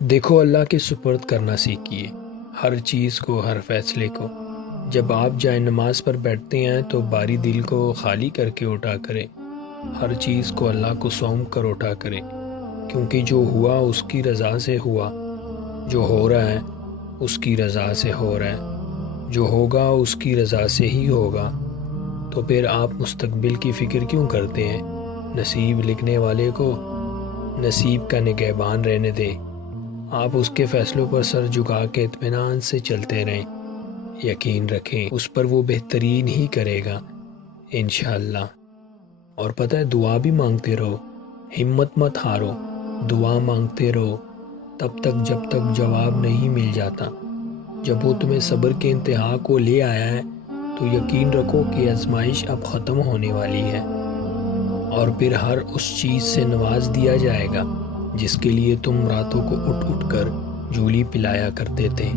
دیکھو، اللہ کے سپرد کرنا سیکھیے، ہر چیز کو، ہر فیصلے کو۔ جب آپ جائے نماز پر بیٹھتے ہیں تو باری دل کو خالی کر کے اٹھا کریں، ہر چیز کو اللہ کو سونپ کر اٹھا کریں، کیونکہ جو ہوا اس کی رضا سے ہوا، جو ہو رہا ہے اس کی رضا سے ہو رہا ہے، جو ہوگا اس کی رضا سے ہی ہوگا۔ تو پھر آپ مستقبل کی فکر کیوں کرتے ہیں؟ نصیب لکھنے والے کو نصیب کا نگہبان رہنے دیں، آپ اس کے فیصلوں پر سر جھکا کے اطمینان سے چلتے رہیں، یقین رکھیں اس پر وہ بہترین ہی کرے گا انشاءاللہ۔ اور پتہ ہے، دعا بھی مانگتے رہو، ہمت مت ہارو، دعا مانگتے رہو تب تک جب تک جواب نہیں مل جاتا۔ جب وہ تمہیں صبر کے انتہا کو لے آیا ہے تو یقین رکھو کہ آزمائش اب ختم ہونے والی ہے، اور پھر ہر اس چیز سے نواز دیا جائے گا جس کے لیے تم راتوں کو اٹھ اٹھ کر جولی پلایا کرتے تھے۔